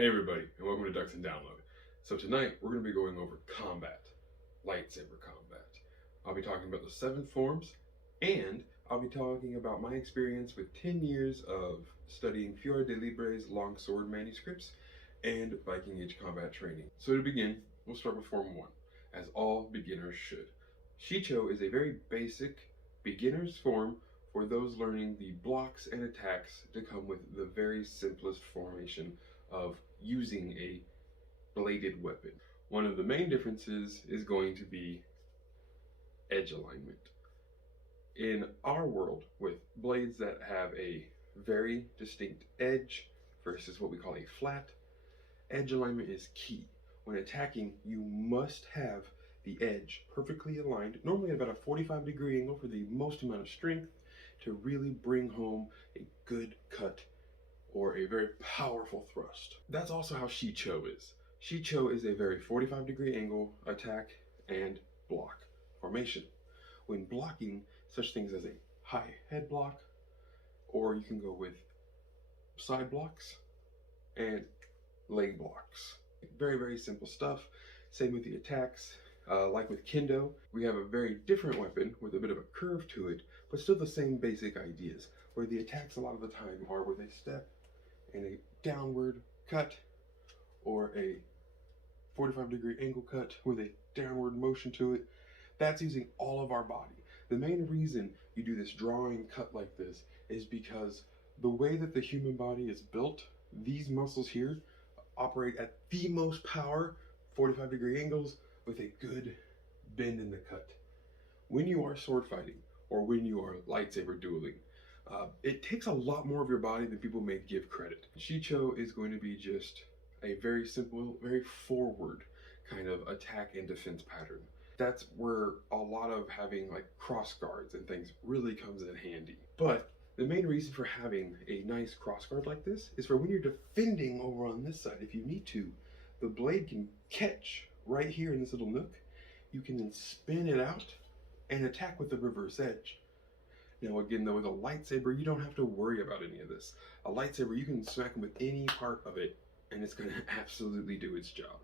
Hey everybody, and welcome to Ducks and Download. So tonight we're going to be going over combat, lightsaber combat. I'll be talking about the 7 forms, and I'll be talking about my experience with 10 years of studying Fiora de Libre's longsword manuscripts and Viking Age combat training. So to begin, we'll start with Form 1, as all beginners should. Shicho is a very basic beginner's form for those learning the blocks and attacks to come with the very simplest formation of using a bladed weapon. One of the main differences is going to be edge alignment. In our world, with blades that have a very distinct edge versus what we call a flat, edge alignment is key. When attacking, you must have the edge perfectly aligned, normally at about a 45-degree angle for the most amount of strength to really bring home a good cut or a very powerful thrust. That's also how Shicho is. Shicho is a very 45-degree angle attack and block formation. When blocking, such things as a high head block, or you can go with side blocks and leg blocks. Very, very simple stuff. Same with the attacks. Like with Kendo, we have a very different weapon with a bit of a curve to it, but still the same basic ideas, where the attacks a lot of the time are with a step and a downward cut, or a 45-degree angle cut with a downward motion to it. That's using all of our body. The main reason you do this drawing cut like this is because the way that the human body is built, these muscles here operate at the most power, 45-degree angles, with a good bend in the cut. When you are sword fighting, or when you are lightsaber dueling, it takes a lot more of your body than people may give credit. Shicho is going to be just a very simple, very forward kind of attack and defense pattern. That's where a lot of having like cross guards and things really comes in handy. But the main reason for having a nice cross guard like this is for when you're defending over on this side, if you need to, the blade can catch right here in this little nook. You can then spin it out and attack with the reverse edge. Now again, though, with a lightsaber, you don't have to worry about any of this. A lightsaber, you can smack them with any part of it, and it's going to absolutely do its job.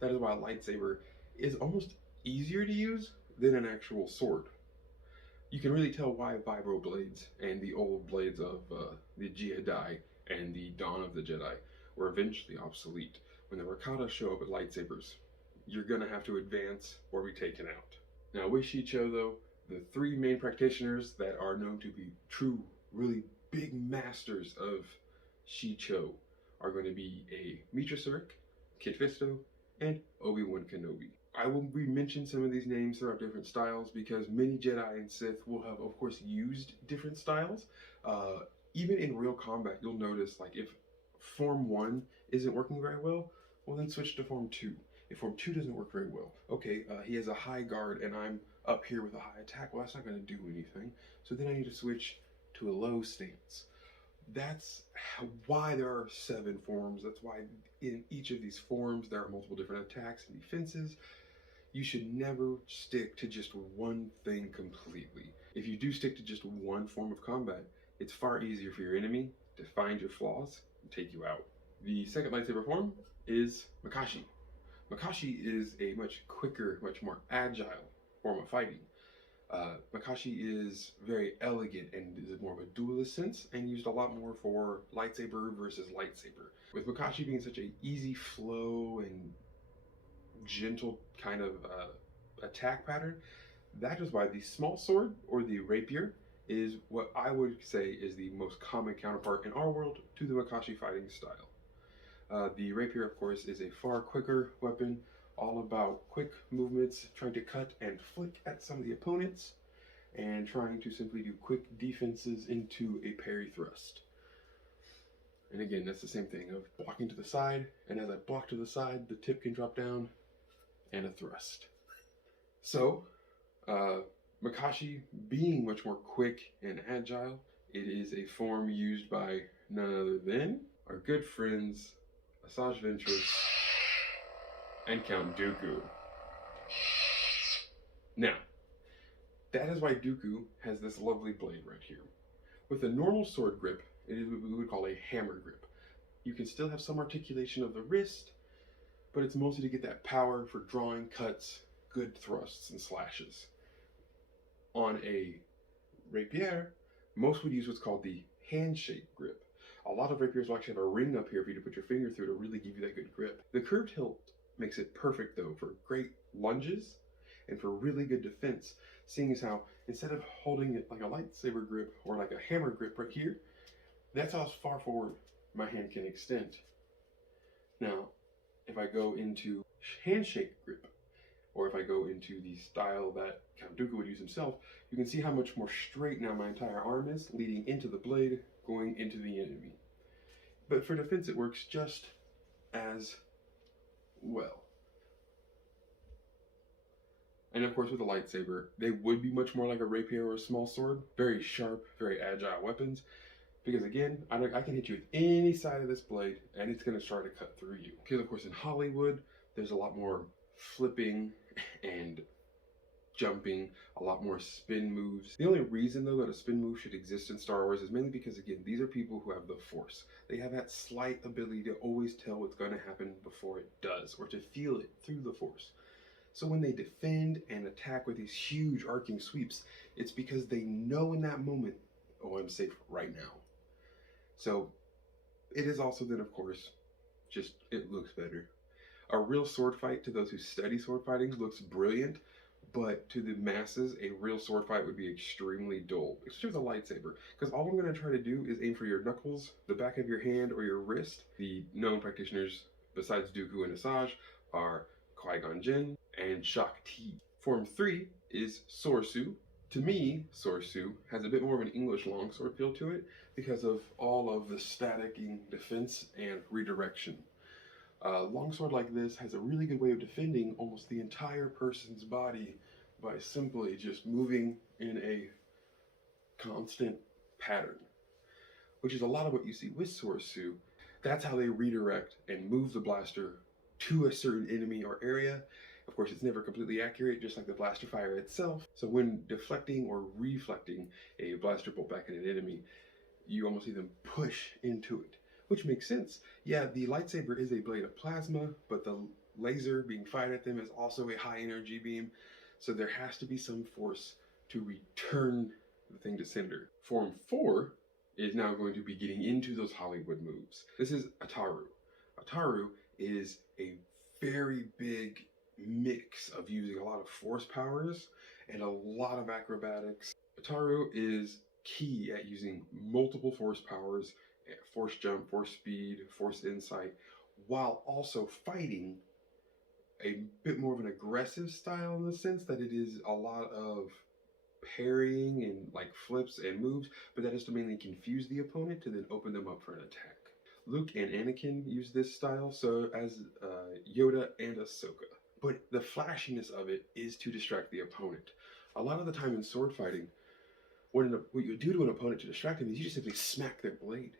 That is why a lightsaber is almost easier to use than an actual sword. You can really tell why vibro blades and the old blades of the Jedi and the Dawn of the Jedi were eventually obsolete. When the Rakata show up with lightsabers, you're going to have to advance or be taken out. Now with Shicho, though, the 3 main practitioners that are known to be true, really big masters of Shicho are going to be a Meetra Surik, Kit Fisto, and Obi-Wan Kenobi. I will mention some of these names throughout different styles because many Jedi and Sith will have, of course, used different styles. Even in real combat, you'll notice, like, if Form 1 isn't working very well, well, then switch to Form 2. If Form 2 doesn't work very well, okay, he has a high guard and I'm up here with a high attack, well, that's not going to do anything. So then I need to switch to a low stance. That's why there are 7 forms. That's why in each of these forms there are multiple different attacks and defenses. You should never stick to just one thing completely. If you do stick to just one form of combat, it's far easier for your enemy to find your flaws and take you out. The second lightsaber form is Makashi. Makashi is a much quicker, much more agile form of fighting. Makashi is very elegant and is more of a duelist sense and used a lot more for lightsaber versus lightsaber. With Makashi being such an easy flow and gentle kind of attack pattern, that is why the small sword or the rapier is what I would say is the most common counterpart in our world to the Makashi fighting style. The rapier, of course, is a far quicker weapon, all about quick movements, trying to cut and flick at some of the opponents, and trying to simply do quick defenses into a parry thrust. And again, that's the same thing of blocking to the side, and as I block to the side, the tip can drop down, and a thrust. So, Makashi being much more quick and agile, it is a form used by none other than our good friends Asajj Ventress and Count Dooku. Now, that is why Dooku has this lovely blade right here. With a normal sword grip, it is what we would call a hammer grip. You can still have some articulation of the wrist, but it's mostly to get that power for drawing cuts, good thrusts, and slashes. On a rapier, most would use what's called the handshake grip. A lot of rapiers will actually have a ring up here for you to put your finger through to really give you that good grip. The curved hilt makes it perfect though for great lunges and for really good defense, seeing as how instead of holding it like a lightsaber grip or like a hammer grip right here, that's how far forward my hand can extend. Now, if I go into handshake grip, or if I go into the style that Count Dooku would use himself, you can see how much more straight now my entire arm is, leading into the blade, going into the enemy. But for defense, it works just as well. And of course, with a lightsaber, they would be much more like a rapier or a small sword. Very sharp, very agile weapons. Because again, I can hit you with any side of this blade, and it's going to try to cut through you. Because of course, in Hollywood, there's a lot more flipping and jumping, a lot more spin moves. The only reason though that a spin move should exist in Star Wars is mainly because again, these are people who have the Force. They have that slight ability to always tell what's going to happen before it does, or to feel it through the Force. So when they defend and attack with these huge arcing sweeps, it's because they know in that moment, oh, I'm safe right now. So it is also then, of course, just it looks better. A real sword fight, to those who study sword fighting, looks brilliant, but to the masses, a real sword fight would be extremely dull, especially with a lightsaber, because all I'm going to try to do is aim for your knuckles, the back of your hand, or your wrist. The known practitioners, besides Dooku and Asajj, are Qui-Gon Jinn and Shaak Ti. Form 3 is Soresu. To me, Soresu has a bit more of an English longsword feel to it because of all of the staticking defense and redirection. A longsword like this has a really good way of defending almost the entire person's body by simply just moving in a constant pattern, which is a lot of what you see with Soresu. That's how they redirect and move the blaster to a certain enemy or area. Of course, it's never completely accurate, just like the blaster fire itself. So when deflecting or reflecting a blaster bolt back at an enemy, you almost see them push into it, which makes sense. Yeah, the lightsaber is a blade of plasma, but the laser being fired at them is also a high energy beam. So there has to be some force to return the thing to sender. Form 4 is now going to be getting into those Hollywood moves. This is Ataru. Ataru is a very big mix of using a lot of force powers and a lot of acrobatics. Ataru is key at using multiple force powers, force jump, force speed, force insight, while also fighting a bit more of an aggressive style in the sense that it is a lot of parrying and like flips and moves, but that is to mainly confuse the opponent to then open them up for an attack. Luke and Anakin use this style, so as Yoda and Ahsoka. But the flashiness of it is to distract the opponent. A lot of the time in sword fighting, what you do to an opponent to distract them is you just simply smack their blade.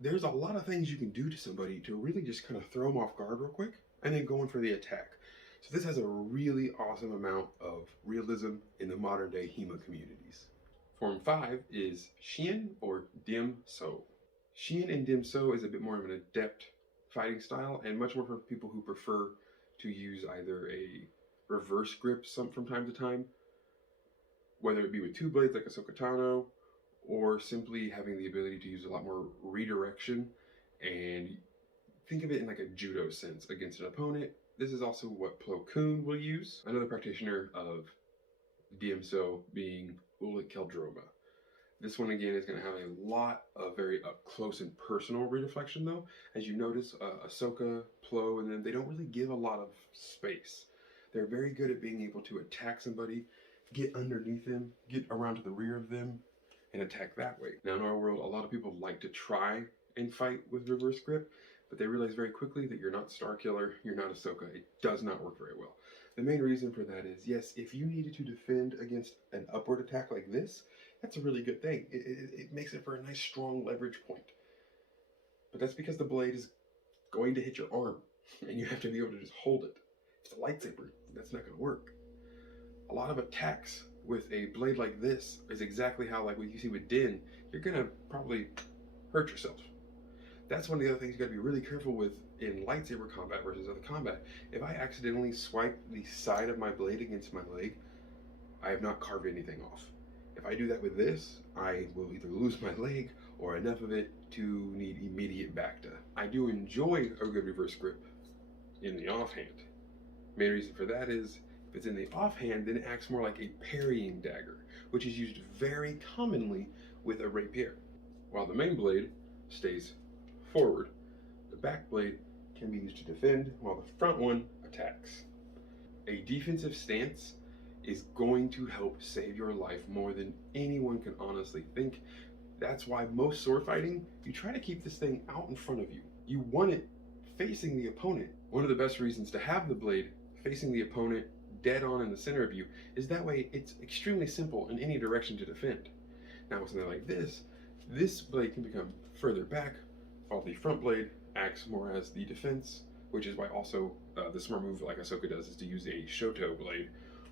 There's a lot of things you can do to somebody to really just kind of throw them off guard real quick and then go in for the attack. So this has a really awesome amount of realism in the modern day HEMA communities. Form 5 is Xian or Dim So. Xian and Dim So is a bit more of an adept fighting style and much more for people who prefer to use either a reverse grip from time to time, whether it be with two blades like Ahsoka Tano, or simply having the ability to use a lot more redirection and think of it in like a judo sense against an opponent. This is also what Plo Koon will use. Another practitioner of Dim So being Ulic Qel-Droma. This one again is going to have a lot of very up close and personal redeflection though. As you notice, Ahsoka, Plo, and them, they don't really give a lot of space. They're very good at being able to attack somebody, get underneath them, get around to the rear of them, and attack that way. Now in our world, a lot of people like to try and fight with reverse grip, but they realize very quickly that you're not Starkiller, you're not Ahsoka. It does not work very well. The main reason for that is, yes, if you needed to defend against an upward attack like this, that's a really good thing. It makes it for a nice strong leverage point. But that's because the blade is going to hit your arm, and you have to be able to just hold it. If it's a lightsaber, that's not going to work. A lot of attacks with a blade like this is exactly how, like what you see with Din, you're going to probably hurt yourself. That's one of the other things you gotta be really careful with in lightsaber combat versus other combat. If I accidentally swipe the side of my blade against my leg, I have not carved anything off. If I do that with this, I will either lose my leg or enough of it to need immediate bacta. I do enjoy a good reverse grip in the offhand. Main reason for that is if it's in the offhand, then it acts more like a parrying dagger, which is used very commonly with a rapier. While the main blade stays forward, the back blade can be used to defend, while the front one attacks. A defensive stance is going to help save your life more than anyone can honestly think. That's why most sword fighting, you try to keep this thing out in front of you. You want it facing the opponent. One of the best reasons to have the blade facing the opponent dead on in the center of you is that way it's extremely simple in any direction to defend. Now with something like this blade can become further back, while the front blade acts more as the defense, which is why also the smart move like Ahsoka does is to use a Shoto blade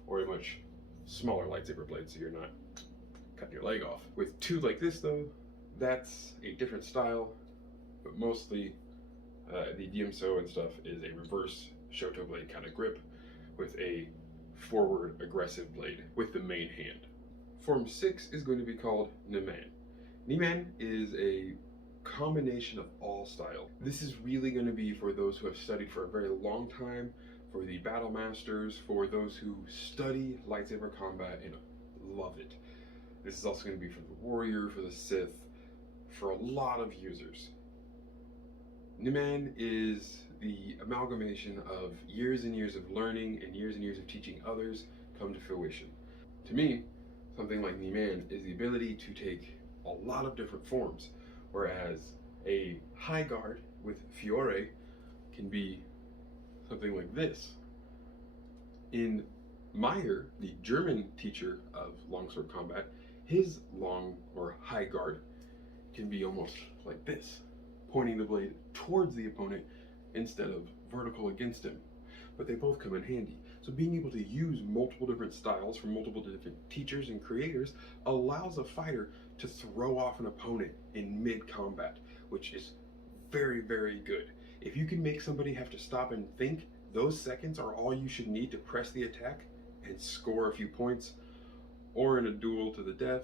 or a much smaller lightsaber blade so you're not cutting your leg off. With two like this though, that's a different style, but mostly the Diemso and stuff is a reverse Shoto blade kind of grip with a forward aggressive blade with the main hand. Form 6 is going to be called Niman. Niman is a combination of all styles. This is really going to be for those who have studied for a very long time, for the battle masters, for those who study lightsaber combat and love it. This is also going to be for the warrior, for the Sith, for a lot of users. Niman is the amalgamation of years and years of learning and years of teaching others come to fruition. To me, something like Niman is the ability to take a lot of different forms, whereas a high guard with Fiore can be something like this. In Meyer, the German teacher of longsword combat, his long or high guard can be almost like this, pointing the blade towards the opponent instead of vertical against him. But they both come in handy. So being able to use multiple different styles from multiple different teachers and creators allows a fighter to throw off an opponent in mid-combat, which is very, very good. If you can make somebody have to stop and think, those seconds are all you should need to press the attack and score a few points, or in a duel to the death,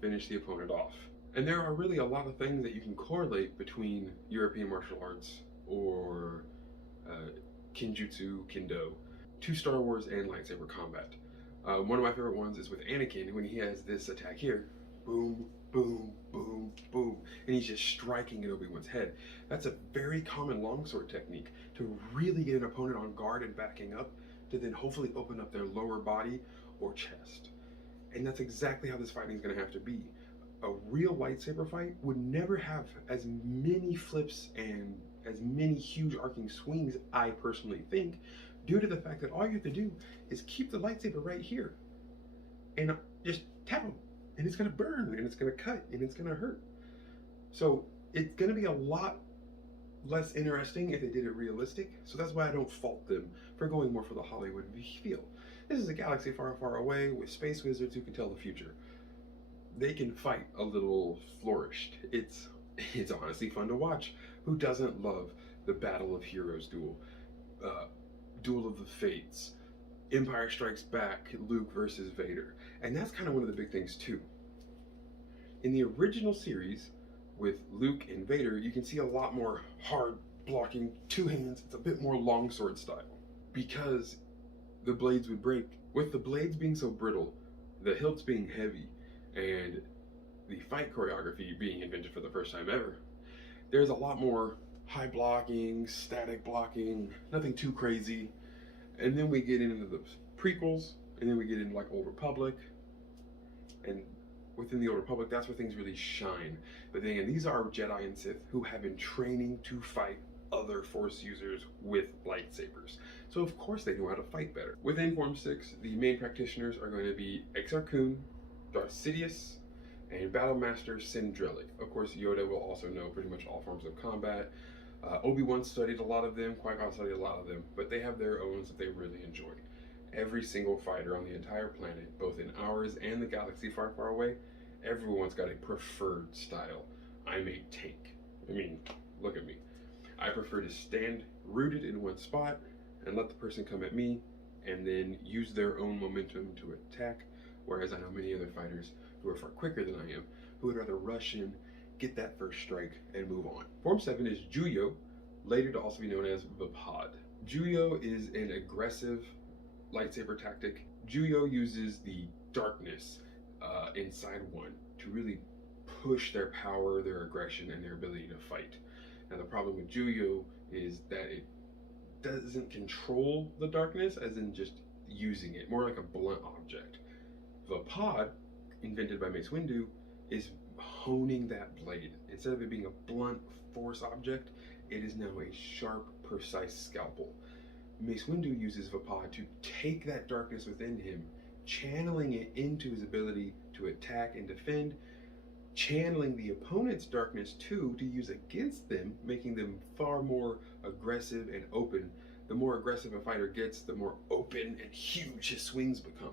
finish the opponent off. And there are really a lot of things that you can correlate between European martial arts or Kinjutsu, Kendo, to Star Wars and lightsaber combat. One of my favorite ones is with Anakin when he has this attack here. Boom, boom, boom, boom. And he's just striking at Obi-Wan's head. That's a very common longsword technique to really get an opponent on guard and backing up to then hopefully open up their lower body or chest. And that's exactly how this fighting is going to have to be. A real lightsaber fight would never have as many flips and as many huge arcing swings, I personally think, due to the fact that all you have to do is keep the lightsaber right here and just tap them, and it's going to burn, and it's going to cut, and it's going to hurt. So it's going to be a lot less interesting if they did it realistic, so that's why I don't fault them for going more for the Hollywood feel. This is a galaxy far, far away with space wizards who can tell the future. They can fight a little flourished. It's honestly fun to watch. Who doesn't love the Battle of Heroes duel? Duel of the Fates, Empire Strikes Back, Luke versus Vader. And that's kind of one of the big things too. In the original series with Luke and Vader, you can see a lot more hard blocking, two hands. It's a bit more longsword style because the blades would break. With the blades being so brittle, the hilts being heavy, and the fight choreography being invented for the first time ever, there's a lot more high blocking, static blocking, nothing too crazy. And then we get into the prequels, and then we get into like Old Republic, and within the Old Republic, that's where things really shine. But then again, these are Jedi and Sith who have been training to fight other Force users with lightsabers. So of course they know how to fight better. Within Form 6, the main practitioners are going to be Exar Kun, Darth Sidious, and Battle Master Sindrelli. Of course, Yoda will also know pretty much all forms of combat. Obi-Wan studied a lot of them, Qui-Gon studied a lot of them, but they have their own that they really enjoy. Every single fighter on the entire planet, both in ours and the galaxy far, far away, everyone's got a preferred style. I'm a tank. I mean, look at me. I prefer to stand rooted in one spot and let the person come at me and then use their own momentum to attack. Whereas I know many other fighters who are far quicker than I am who would rather rush in, get that first strike, and move on. Form 7 is Juyo, later to also be known as Vapad. Juyo is an aggressive lightsaber tactic. Juyo uses the darkness inside one to really push their power, their aggression, and their ability to fight. Now the problem with Juyo is that it doesn't control the darkness, as in just using it, more like a blunt object. Vapad, invented by Mace Windu, is honing that blade. Instead of it being a blunt force object, it is now a sharp, precise scalpel. Mace Windu uses Vapad to take that darkness within him, channeling it into his ability to attack and defend, channeling the opponent's darkness too to use against them, making them far more aggressive and open. The more aggressive a fighter gets, the more open and huge his swings become.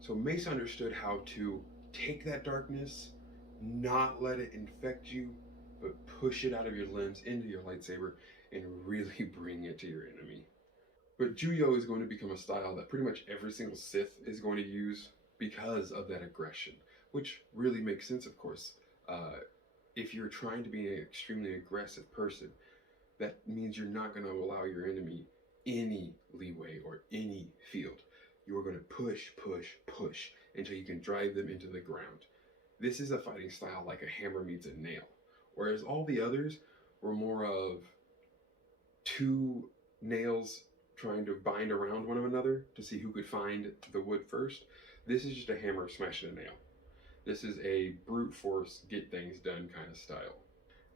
So Mace understood how to take that darkness, not let it infect you, but push it out of your limbs into your lightsaber and really bring it to your enemy. But Juyo is going to become a style that pretty much every single Sith is going to use because of that aggression, which really makes sense, of course. If you're trying to be an extremely aggressive person, that means you're not going to allow your enemy any leeway or any field. You are going to push, push, push until you can drive them into the ground. This is a fighting style like a hammer meets a nail, whereas all the others were more of two nails trying to bind around one another to see who could find the wood first. This is just a hammer smashing a nail. This is a brute force, get things done kind of style.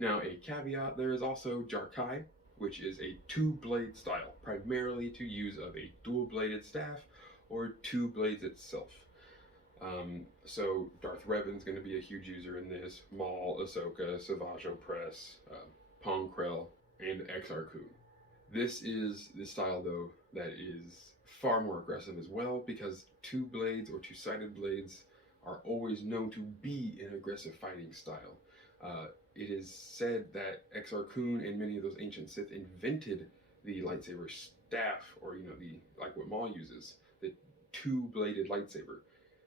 Now, a caveat, there is also Jar-Kai, which is a two-blade style, primarily to use of a dual-bladed staff or two blades itself. So Darth Revan's going to be a huge user in this, Maul, Ahsoka, Savage Opress, Pong Krell, and Exar Kun. This is the style, though, that is far more aggressive as well, because two blades or two-sided blades are always known to be an aggressive fighting style. It is said that Exar Kun and many of those ancient Sith invented the lightsaber staff, or like what Maul uses, the two-bladed lightsaber,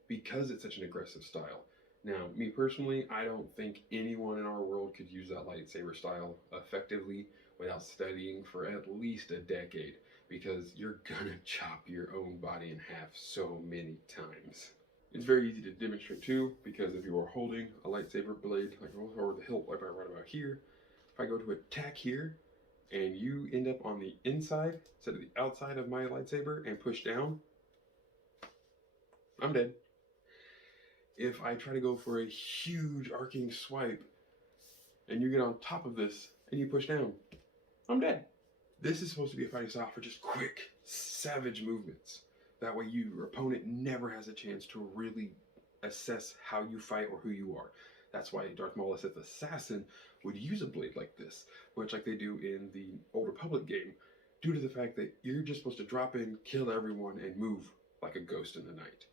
because it's such an aggressive style. Now, me personally, I don't think anyone in our world could use that lightsaber style effectively without studying for at least a decade, because you're gonna chop your own body in half so many times. It's very easy to demonstrate too, because if you are holding a lightsaber blade, like over the hilt, like right about here, if I go to attack here, and you end up on the inside instead of the outside of my lightsaber and push down, I'm dead. If I try to go for a huge arcing swipe, and you get on top of this, and you push down, I'm dead. This is supposed to be a fighting style for just quick, savage movements. That way your opponent never has a chance to really assess how you fight or who you are. That's why Darth Maul, a Sith assassin, would use a blade like this, much like they do in the Old Republic game, due to the fact that you're just supposed to drop in, kill everyone, and move like a ghost in the night.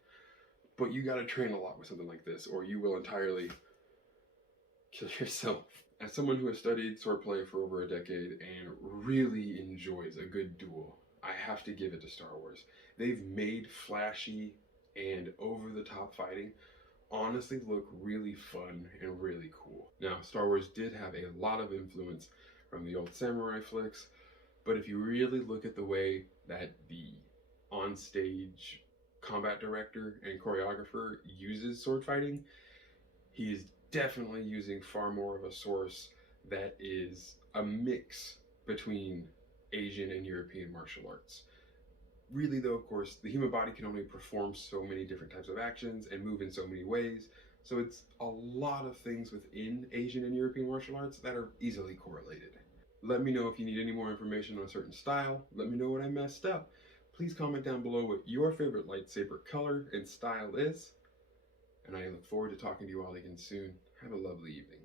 But you gotta train a lot with something like this, or you will entirely kill yourself. As someone who has studied swordplay for over a decade and really enjoys a good duel, I have to give it to Star Wars. They've made flashy and over-the-top fighting honestly look really fun and really cool. Now, Star Wars did have a lot of influence from the old samurai flicks, but if you really look at the way that the on-stage combat director and choreographer uses sword fighting, he is definitely using far more of a source that is a mix between Asian and European martial arts. Really though, of course, the human body can only perform so many different types of actions and move in so many ways, so it's a lot of things within Asian and European martial arts that are easily correlated. Let me know if you need any more information on a certain style. Let me know what I messed up. Please comment down below what your favorite lightsaber color and style is, and I look forward to talking to you all again soon. Have a lovely evening.